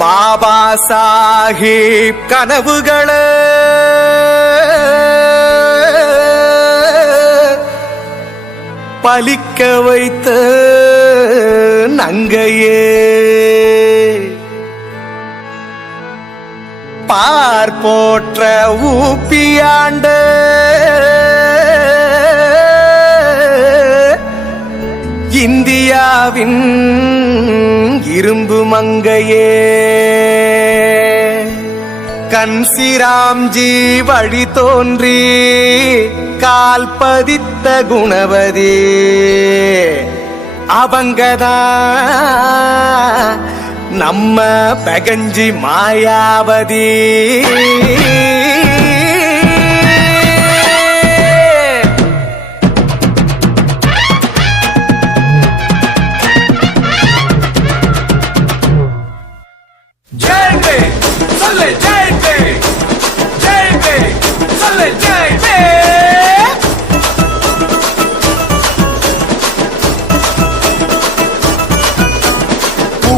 பாபா சாஹிப் கனவுகளே பலிக்க வைத்த நங்கையே, பார் போற்ற ஊப்பியாண்ட இந்தியாவின் இரும்பு மங்கையே, கன்சிராம்ஜி வழி தோன்றி கால் பதித்த குணவதி அவங்கதா நம்ம பகஞ்சி மாயாவதி.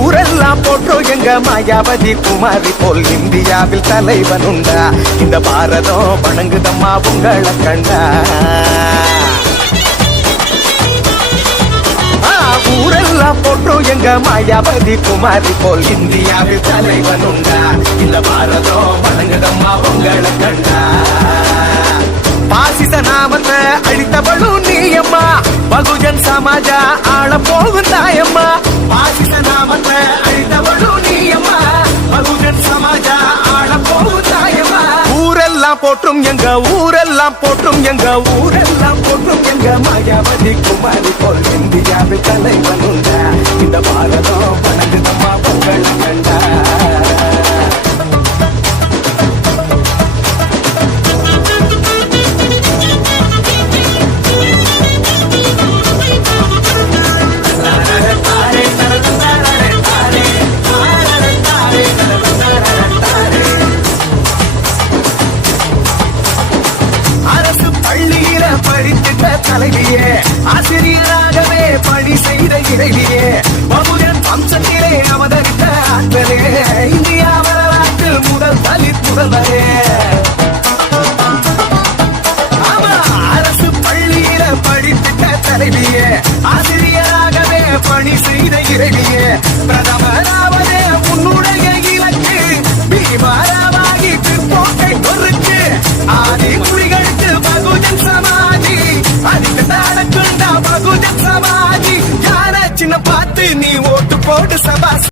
ஊரெல்லாம் போற்றோம் எங்க மாயாவதி குமாரி போல் இந்தியாவில் தலைவன் உண்டா, இந்த பாரதம் வணங்குதம்மா உங்களை கண்டா. ஊரெல்லாம் போற்றோம் எங்க மாயாவதி குமாரி போல் இந்தியாவில் தலைவன் உண்டா, இந்த பாரதம் வணங்குதம்மா உங்களை கண்டா. பாசிச நாமத்தை அழித்தவளும் நீயம்மா, பகுஜன் சமாஜ ஆள போகும் தாயம்மா. பாசிச நாமத்தை அழித்தவளும் நீயம்மா, பகுஜன் சமாஜ ஆள போகும் தாயம்மா. ஊரெல்லாம் போற்றும் எங்க ஊரெல்லாம் போற்றும் எங்க ஊரெல்லாம் போற்றும் எங்க மாயாவதி குமாரி போல் இந்தியாவில் தலைவன் உண்டா, இந்த பாரதம் வணங்குதம்மா உங்களை கண்டா. தலைவியே, ஆசிரியராகவே பணி செய்த இறைவியே, பகுஜன் வம்சத்திலே அவதரித்த ஆற்றலே, இந்தியா வரலாற்றில் முதல் தலித் முதல்வரே. ஆமா, அரசு பள்ளியில படித்திட்ட தலைவியே, ஆசிரியராகவே பணி செய்த இறைவியே,